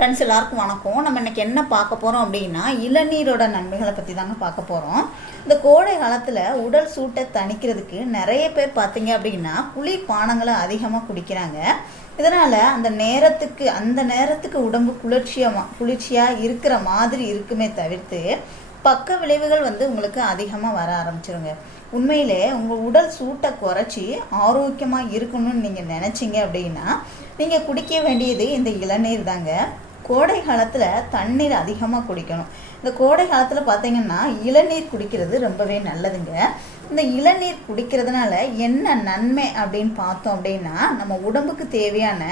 Friends எல்லாருக்கும் வணக்கம். நம்ம இன்னைக்கு என்ன பார்க்க போகிறோம் அப்படின்னா இளநீரோட நன்மைகளை பற்றி தாங்க பார்க்க போகிறோம் இந்த கோடை காலத்தில் உடல் சூட்டை தணிக்கிறதுக்கு நிறைய பேர் பார்த்தீங்க அப்படின்னா குளிர் பானங்களை அதிகமாக குடிக்கிறாங்க. இதனால் அந்த நேரத்துக்கு அந்த நேரத்துக்கு உடம்பு குளிர்ச்சியாக குளிர்ச்சியாக இருக்கிற மாதிரி இருக்குமே தவிர்த்து பக்க விளைவுகள் வந்து உங்களுக்கு அதிகமாக வர ஆரம்பிச்சிருங்க. உண்மையிலே உங்கள் உடல் சூட்டை குறைச்சி ஆரோக்கியமாக இருக்கணும்னு நீங்கள் நினச்சிங்க அப்படின்னா நீங்கள் குடிக்க வேண்டியது இந்த இளநீர் தாங்க. கோடை காலத்தில் தண்ணீர் அதிகமாக குடிக்கணும். இந்த கோடை காலத்தில் பார்த்தீங்கன்னா இளநீர் குடிக்கிறது ரொம்பவே நல்லதுங்க. இந்த இளநீர் குடிக்கிறதுனால என்ன நன்மை அப்படின்னு பார்த்தோம் அப்படின்னா நம்ம உடம்புக்கு தேவையான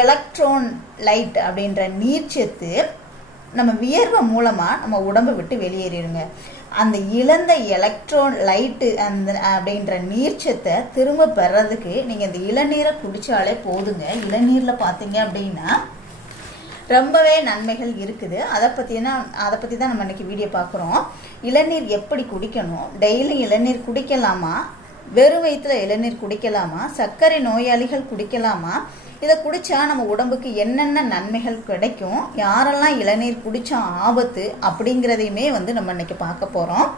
எலக்ட்ரான் லைட் அப்படின்ற நீர்ச்சத்து நம்ம வியர்வை மூலமாக நம்ம உடம்பை விட்டு வெளியேறிடுங்க. அந்த இழந்த எலக்ட்ரான் லைட்டு அந்த அப்படின்ற நீர்ச்சத்தை திரும்ப பெறதுக்கு நீங்கள் இந்த இளநீரை குடித்தாலே போதுங்க. இளநீரில் பார்த்தீங்க அப்படின்னா ரொம்பவே நன்மைகள் இருக்குது. அதை பற்றினா அதை பற்றி தான் நம்ம இன்றைக்கி வீடியோ பார்க்குறோம். இளநீர் எப்படி குடிக்கணும்? டெய்லி இளநீர் குடிக்கலாமா? வெறும் வயிற்றில் இளநீர் குடிக்கலாமா? சர்க்கரை நோயாளிகள் குடிக்கலாமா? இதை குடித்தா நம்ம உடம்புக்கு என்னென்ன நன்மைகள் கிடைக்கும்? யாரெல்லாம் இளநீர் குடித்தா ஆபத்து அப்படிங்கிறதையுமே வந்து நம்ம இன்னைக்கு பார்க்க போகிறோம்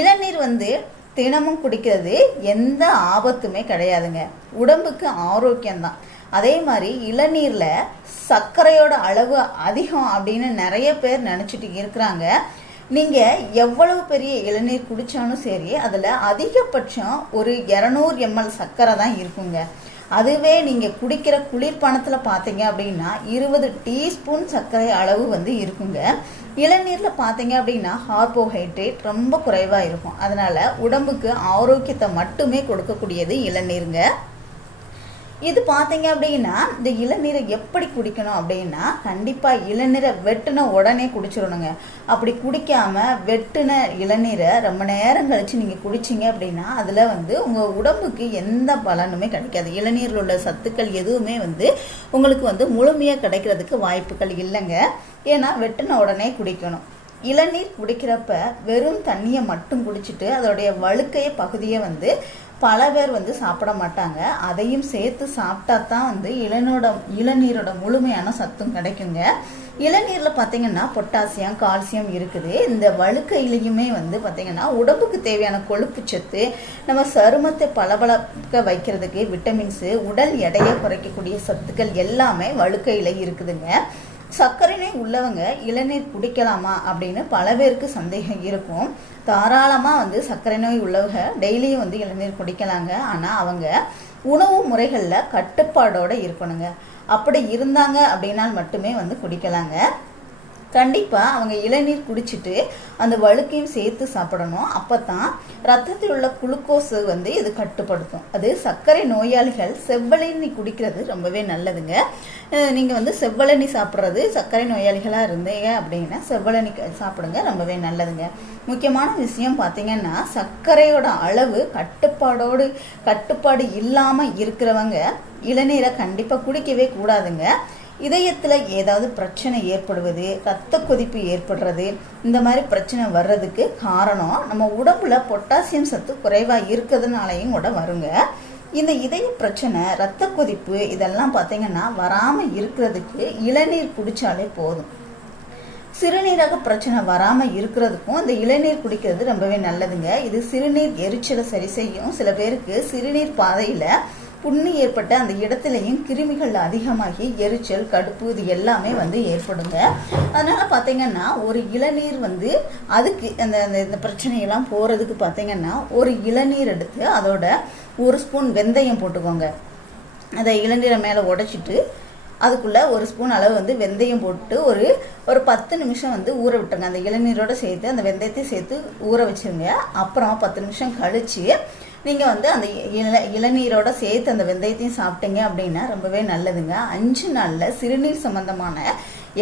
இளநீர் வந்து தினமும் குடிக்கிறது எந்த ஆபத்துமே கிடையாதுங்க. உடம்புக்கு ஆரோக்கியம்தான். அதே மாதிரி இளநீரில் சர்க்கரையோட அளவு அதிகம் அப்படின்னு நிறைய பேர் நினச்சிட்டு இருக்கிறாங்க. நீங்கள் எவ்வளவு பெரிய இளநீர் குடித்தாலும் சரி அதில் அதிகபட்சம் ஒரு இரநூறு எம்எல் சர்க்கரை தான் இருக்குங்க. அதுவே நீங்கள் குடிக்கிற குளிர்பானத்தில் பார்த்தீங்க அப்படின்னா இருபது டீஸ்பூன் சர்க்கரை அளவு வந்து இருக்குங்க. இளநீரில் பார்த்தீங்க அப்படின்னா கார்போஹைட்ரேட் ரொம்ப குறைவாக இருக்கும். அதனால் உடம்புக்கு ஆரோக்கியத்தை மட்டுமே கொடுக்கக்கூடியது இளநீருங்க. இது பார்த்தீங்க அப்படின்னா இந்த இளநீரை எப்படி குடிக்கணும் அப்படின்னா கண்டிப்பாக இளநீரை வெட்டின உடனே குடிச்சிடணுங்க. அப்படி குடிக்காம வெட்டின இளநீரை ரொம்ப நேரம் கழித்து நீங்கள் குடிச்சிங்க அப்படின்னா அதில் வந்து உங்கள் உடம்புக்கு எந்த பலனுமே கிடைக்காது. இளநீரில் உள்ள சத்துக்கள் எதுவுமே வந்து உங்களுக்கு வந்து முழுமையாக கிடைக்கிறதுக்கு வாய்ப்புகள் இல்லைங்க. ஏன்னா வெட்டின உடனே குடிக்கணும். இளநீர் குடிக்கிறப்ப வெறும் தண்ணியை மட்டும் குடிச்சிட்டு அதோடைய வழுக்கைய பகுதியை வந்து பல பேர் வந்து சாப்பிட மாட்டாங்க. அதையும் சேர்த்து சாப்பிட்டா தான் வந்து இளநோட இளநீரோட முழுமையான சத்தும் கிடைக்குங்க. இளநீரில் பார்த்தீங்கன்னா பொட்டாசியம் கால்சியம் இருக்குது. இந்த வழுக்கையிலையுமே வந்து பார்த்திங்கன்னா உடம்புக்கு தேவையான கொழுப்பு சத்து நம்ம சருமத்தை பளபளக்க வைக்கிறதுக்கு விட்டமின்ஸு உடல் எடையை குறைக்கக்கூடிய சத்துக்கள் எல்லாமே வழுக்கையில் இருக்குதுங்க. சர்க்கரை நோய் உள்ளவங்க இளநீர் குடிக்கலாமா அப்படின்னு பல பேருக்கு சந்தேகம் இருக்கும். தாராளமாக வந்து சர்க்கரை நோய் உள்ளவங்க டெய்லியும் வந்து இளநீர் குடிக்கலாங்க. ஆனால் அவங்க உணவு முறைகளில் கட்டுப்பாடோடு இருக்கணுங்க. அப்படி இருந்தாங்க அப்படின்னால் மட்டுமே வந்து குடிக்கலாங்க. கண்டிப்பாக அவங்க இளநீர் குடிச்சிட்டு அந்த வழுக்கையும் சேர்த்து சாப்பிடணும். அப்போ தான் ரத்தத்தில் உள்ள குளுக்கோஸு வந்து இது கட்டுப்படுத்தும். அது சர்க்கரை நோயாளிகள் செவ்வழனி குடிக்கிறது ரொம்பவே நல்லதுங்க. நீங்கள் வந்து செவ்வளனி சாப்பிட்றது சர்க்கரை நோயாளிகளாக இருந்தீங்க அப்படின்னா செவ்வளனி சாப்பிடுங்க ரொம்பவே நல்லதுங்க. முக்கியமான விஷயம் பார்த்தீங்கன்னா சர்க்கரையோட அளவு கட்டுப்பாடோடு கட்டுப்பாடு இல்லாமல் இருக்கிறவங்க இளநீரை கண்டிப்பாக குடிக்கவே கூடாதுங்க. இதயத்தில் ஏதாவது பிரச்சனை ஏற்படுவது ரத்த கொதிப்பு ஏற்படுறது இந்த மாதிரி பிரச்சனை வர்றதுக்கு காரணம் நம்ம உடம்புல பொட்டாசியம் சத்து குறைவாக இருக்கிறதுனாலையும் கூட வருங்க. இந்த இதய பிரச்சனை ரத்த கொதிப்பு இதெல்லாம் பார்த்தீங்கன்னா வராமல் இருக்கிறதுக்கு இளநீர் குடித்தாலே போதும். சிறுநீரக பிரச்சனை வராமல் இருக்கிறதுக்கும் இந்த இளநீர் குடிக்கிறது ரொம்பவே நல்லதுங்க. இது சிறுநீர் எரிச்சலை சரி செய்யும். சில பேருக்கு சிறுநீர் பாதையில் புண்ணு ஏற்பட்ட அந்த இடத்துலையும் கிருமிகள் அதிகமாகி எரிச்சல் கடுப்பு இது எல்லாமே வந்து ஏற்படுங்க. அதனால் பார்த்தீங்கன்னா ஒரு இளநீர் வந்து அதுக்கு அந்த அந்த இந்த பிரச்சனையெல்லாம் போகிறதுக்கு பார்த்தீங்கன்னா ஒரு இளநீர் எடுத்து அதோட ஒரு ஸ்பூன் வெந்தயம் போட்டுக்கோங்க. அதை இளநீரை மேலே உடைச்சிட்டு அதுக்குள்ளே ஒரு ஸ்பூன் அளவு வந்து வெந்தயம் போட்டு ஒரு ஒரு பத்து நிமிஷம் வந்து ஊற விட்டுருங்க. அந்த இளநீரோடு சேர்த்து அந்த வெந்தயத்தையும் சேர்த்து ஊற வச்சுருங்க. அப்புறம் பத்து நிமிஷம் கழித்து நீங்கள் வந்து அந்த இள இளநீரோட சேர்த்து அந்த வெந்தயத்தையும் சாப்பிட்டீங்க அப்படின்னா ரொம்பவே நல்லதுங்க. அஞ்சு நாளில் சிறுநீர் சம்மந்தமான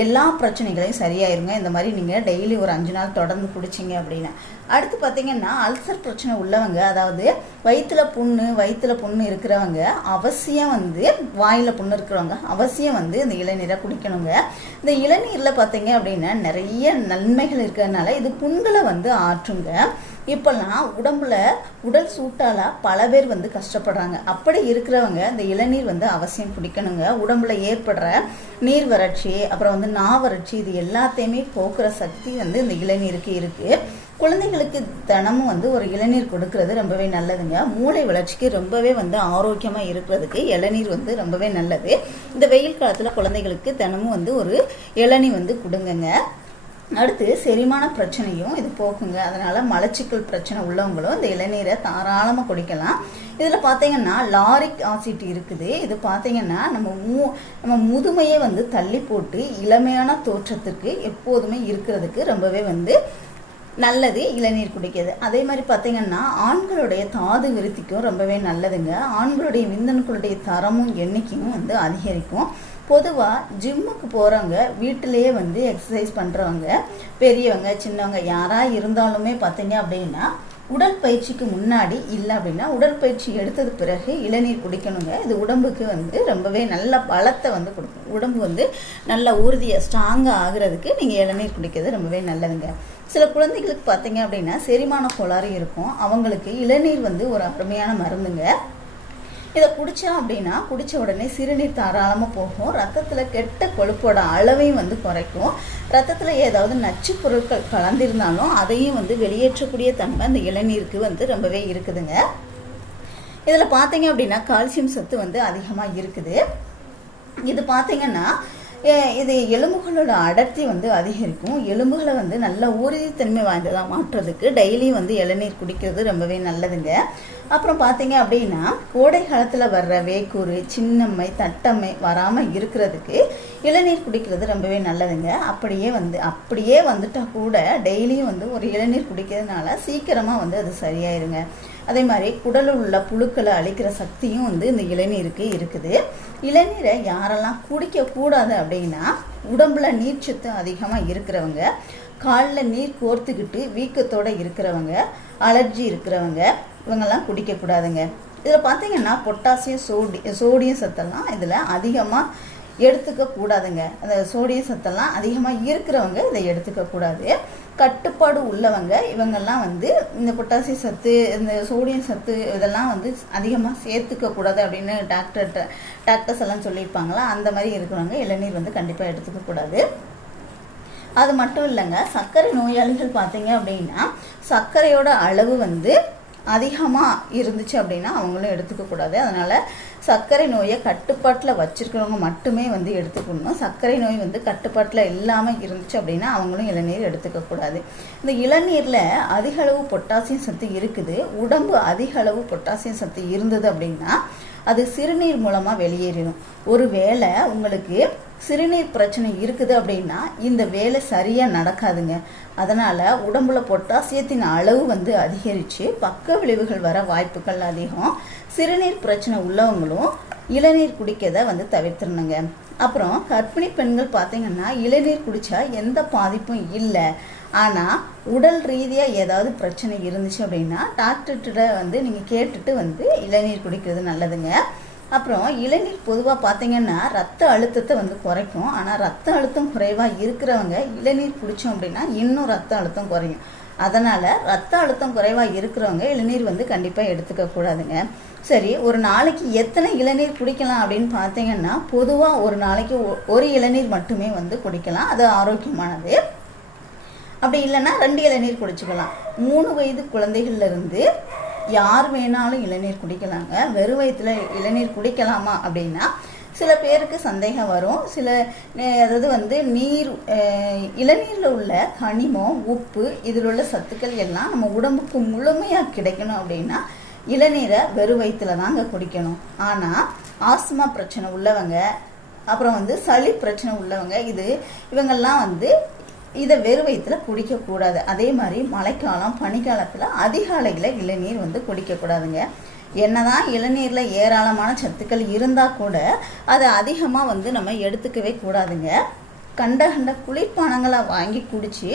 எல்லா பிரச்சனைகளையும் சரியாயிருங்க. இந்த மாதிரி நீங்கள் டெய்லி ஒரு அஞ்சு நாள் தொடர்ந்து குடிச்சிங்க அப்படின்னா. அடுத்து பார்த்தீங்கன்னா அல்சர் பிரச்சனை உள்ளவங்க அதாவது வயிற்றில் புண்ணு வயிற்றில் புண்ணு இருக்கிறவங்க அவசியம் வந்து வாயில் புண்ணு இருக்கிறவங்க அவசியம் வந்து இந்த இளநீரை குடிக்கணுங்க. இந்த இளநீரில் பார்த்தீங்க அப்படின்னா நிறைய நன்மைகள் இருக்கிறதுனால இது புண்களை வந்து ஆற்றுங்க. இப்போல்லாம் உடம்புல உடல் சூட்டால் பல பேர் வந்து கஷ்டப்படுறாங்க. அப்படி இருக்கிறவங்க இந்த இளநீர் வந்து அவசியம் குடிக்கணுங்க. உடம்புல ஏற்படுற நீர் வறட்சி அப்புறம் வந்து நாவறட்சி இது எல்லாத்தையுமே போக்குற சக்தி வந்து இந்த இளநீருக்கு இருக்குது குழந்தைங்களுக்கு தினமும் வந்து ஒரு இளநீர் கொடுக்கறது ரொம்பவே நல்லதுங்க. மூளை வளர்ச்சிக்கு ரொம்பவே வந்து ஆரோக்கியமாக இருக்கிறதுக்கு இளநீர் வந்து ரொம்பவே நல்லது. இந்த வெயில் காலத்தில் குழந்தைகளுக்கு தினமும் வந்து ஒரு இளநீர் வந்து கொடுங்கங்க. அடுத்து செரிமான பிரச்சனையும் இது போக்குங்க. அதனால் மலச்சிக்கல் பிரச்சனை உள்ளவங்களும் இந்த இளநீரை தாராளமாக குடிக்கலாம். இதில் பார்த்தீங்கன்னா லாரிக் ஆசிட் இருக்குது. இது பார்த்தீங்கன்னா நம்ம மூ நம்ம முதுமையை வந்து தள்ளி போட்டு இளமையான தோற்றத்துக்கு எப்போதுமே இருக்கிறதுக்கு ரொம்பவே வந்து நல்லது இளநீர் குடிக்கிறது. அதே மாதிரி பார்த்தீங்கன்னா ஆண்களுடைய தாது விருத்திக்கும் ரொம்பவே நல்லதுங்க. ஆண்களுடைய விந்தணுக்களுடைய தரமும் எண்ணிக்கையும் வந்து அதிகரிக்கும். பொதுவாக ஜிம்முக்கு போகிறவங்க வீட்டிலேயே வந்து எக்ஸசைஸ் பண்ணுறவங்க பெரியவங்க சின்னவங்க யாராக இருந்தாலுமே பார்த்தீங்க அப்படின்னா உடற்பயிற்சிக்கு முன்னாடி இல்லை அப்படின்னா உடற்பயிற்சி எடுத்தது பிறகு இளநீர் குடிக்கணுங்க. இது உடம்புக்கு வந்து ரொம்பவே நல்ல பலத்தை வந்து கொடுக்கும். உடம்பு வந்து நல்ல உறுதியாக ஸ்ட்ராங்காக ஆகிறதுக்கு நீங்கள் இளநீர் குடிக்கிறது ரொம்பவே நல்லதுங்க. சில குழந்தைகளுக்கு பார்த்தீங்க அப்படின்னா செரிமான கோளாறு இருக்கும். அவங்களுக்கு இளநீர் வந்து ஒரு அருமையான மருந்துங்க. இதை குடித்தோம் அப்படின்னா குடித்த உடனே சிறுநீர் தாராளமாக போகும். ரத்தத்தில் கெட்ட கொழுப்போட அளவையும் வந்து குறைக்கும். ரத்தத்தில் ஏதாவது நச்சு பொருட்கள் கலந்திருந்தாலும் அதையும் வந்து வெளியேற்றக்கூடிய தன்மை அந்த இளநீருக்கு வந்து ரொம்பவே இருக்குதுங்க. இதில் பார்த்தீங்க அப்படின்னா கால்சியம் சத்து வந்து அதிகமாக இருக்குது. இது பார்த்தீங்கன்னா இது எலும்புகளோட அடர்த்தி வந்து அதிகரிக்கும். எலும்புகளை வந்து நல்ல உறுதித்தன்மை வாய்ந்ததாக மாற்றுறதுக்கு டெய்லியும் வந்து இளநீர் குடிக்கிறது ரொம்பவே நல்லதுங்க. அப்புறம் பார்த்தீங்க அப்படின்னா கோடை காலத்தில் வர்ற வேக்கூறு சின்னம்மை தட்டம்மை வராமல் இருக்கிறதுக்கு இளநீர் குடிக்கிறது ரொம்பவே நல்லதுங்க. அப்படியே வந்து அப்படியே வந்துட்டால் கூட டெய்லியும் வந்து ஒரு இளநீர் குடிக்கிறதுனால சீக்கிரமாக வந்து அது சரியாயிருங்க. அதே மாதிரி குடலில் உள்ள புழுக்களை அழிக்கிற சக்தியும் வந்து இந்த இளநீருக்கு இருக்குது. இளநீரை யாரெல்லாம் குடிக்கக்கூடாது அப்படின்னா உடம்புல நீர்ச்சத்து அதிகமாக இருக்கிறவங்க காலில் நீர் கோர்த்துக்கிட்டு வீக்கத்தோடு இருக்கிறவங்க அலர்ஜி இருக்கிறவங்க இவங்கெல்லாம் குடிக்கக்கூடாதுங்க. இதில் பார்த்தீங்கன்னா பொட்டாசியம் சோடி சோடியம் சத்தெல்லாம் இதில் அதிகமாக எடுத்துக்க கூடாதுங்க அந்த சோடியம் சத்தெல்லாம் அதிகமாக இருக்கிறவங்க இதை எடுத்துக்க கூடாது கட்டுப்பாடு உள்ளவங்க இவங்கெல்லாம் வந்து இந்த பொட்டாசியம் சத்து இந்த சோடியம் சத்து இதெல்லாம் வந்து அதிகமாக சேர்த்துக்க கூடாது அப்படின்னு டாக்டர்கிட்ட டாக்டர்ஸ் எல்லாம் சொல்லியிருப்பாங்களா? அந்த மாதிரி இருக்கிறவங்க இளநீர் வந்து கண்டிப்பாக எடுத்துக்க கூடாது. அது மட்டும் இல்லைங்க சர்க்கரை நோயாளிகள் பார்த்தீங்க அப்படின்னா சர்க்கரையோட அளவு வந்து அதிகமாக இருந்துச்சு அப்படின்னா அவங்களும் எடுத்துக்கக்கூடாது அதனால் சர்க்கரை நோயை கட்டுப்பாட்டில் வச்சுருக்கிறவங்க மட்டுமே வந்து எடுத்துக்கணும். சர்க்கரை நோய் வந்து கட்டுப்பாட்டில் இல்லாமல் இருந்துச்சு அப்படின்னா அவங்களும் இளநீர் எடுத்துக்கக்கூடாது இந்த இளநீரில் அதிகளவு பொட்டாசியம் சத்து இருக்குது. உடம்பு அதிகளவு பொட்டாசியம் சத்து இருந்தது அப்படின்னா அது சிறுநீர் மூலமாக வெளியேறிடும். ஒரு வேளை உங்களுக்கு சிறுநீர் பிரச்சனை இருக்குது அப்படின்னா இந்த வேலை சரியாக நடக்காதுங்க. அதனால் உடம்புல பொட்டாசியத்தின் அளவு வந்து அதிகரித்து பக்க விளைவுகள் வர வாய்ப்புகள் அதிகம். சிறுநீர் பிரச்சனை உள்ளவங்களும் இளநீர் குடிக்கதை வந்து தவிர்த்துருணுங்க அப்புறம் கர்ப்பிணி பெண்கள் பார்த்தீங்கன்னா இளநீர் குடித்தா எந்த பாதிப்பும் இல்லை. ஆனால் உடல் ரீதியாக ஏதாவது பிரச்சனை இருந்துச்சு அப்படின்னா டாக்டர்கிட்ட வந்து நீங்கள் கேட்டுட்டு வந்து இளநீர் குடிக்கிறது நல்லதுங்க. அப்புறம் இளநீர் பொதுவாக பார்த்தீங்கன்னா ரத்த அழுத்தத்தை வந்து குறைக்கும். ஆனால் ரத்த அழுத்தம் குறைவாக இருக்கிறவங்க இளநீர் குடித்தோம் அப்படின்னா இன்னும் ரத்த அழுத்தம் குறையும். அதனால் ரத்த அழுத்தம் குறைவாக இருக்கிறவங்க இளநீர் வந்து கண்டிப்பாக எடுத்துக்கக்கூடாதுங்க சரி ஒரு நாளைக்கு எத்தனை இளநீர் குடிக்கலாம் அப்படின்னு பார்த்தீங்கன்னா பொதுவாக ஒரு நாளைக்கு ஒரு இளநீர் மட்டுமே வந்து குடிக்கலாம். அது ஆரோக்கியமானது. அப்படி இல்லைன்னா ரெண்டு இளநீர் குடிச்சுக்கலாம். மூணு வயது குழந்தைகள்லேருந்து யார் வேணாலும் இளநீர் குடிக்கலாங்க. வெறும் வயிற்றுல இளநீர் குடிக்கலாமா அப்படின்னா சில பேருக்கு சந்தேகம் வரும். சில அதாவது வந்து நீர் இளநீரில் உள்ள கனிமம் உப்பு இதில் உள்ள சத்துக்கள் எல்லாம் நம்ம உடம்புக்கு முழுமையாக கிடைக்கணும் அப்படின்னா இளநீரை வெறும் வயிற்றுல தாங்க குடிக்கணும். ஆனால் ஆஸ்துமா பிரச்சனை உள்ளவங்க அப்புறம் வந்து சளி பிரச்சனை உள்ளவங்க இது இவங்கெல்லாம் வந்து இதை வெறு வயிற்றுல குடிக்கக்கூடாது. அதே மாதிரி மழைக்காலம் பனிக்காலத்தில் அதிகாலையில் இளநீர் வந்து குடிக்கக்கூடாதுங்க. என்னதான் இளநீரில் ஏராளமான சத்துக்கள் இருந்தால் கூட அதை அதிகமாக வந்து நம்ம எடுத்துக்கவே கூடாதுங்க. கண்ட கண்ட குளிர்பானங்களை வாங்கி குடித்து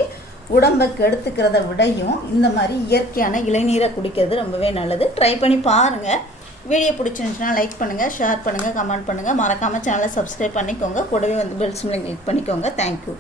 உடம்பை கெடுத்துக்கிறத விடையும் இந்த மாதிரி இயற்கையான இளநீரை குடிக்கிறது ரொம்பவே நல்லது. ட்ரை பண்ணி பாருங்கள் வீடியோ பிடிச்சிருந்துச்சுன்னா லைக் பண்ணுங்கள் ஷேர் பண்ணுங்கள் கமெண்ட் பண்ணுங்கள் மறக்காமல் சேனலை சப்ஸ்கிரைப் பண்ணிக்கோங்க. கூடவே வந்து பெல்ஸ் கிளிக் பண்ணிக்கோங்க. தேங்க்யூ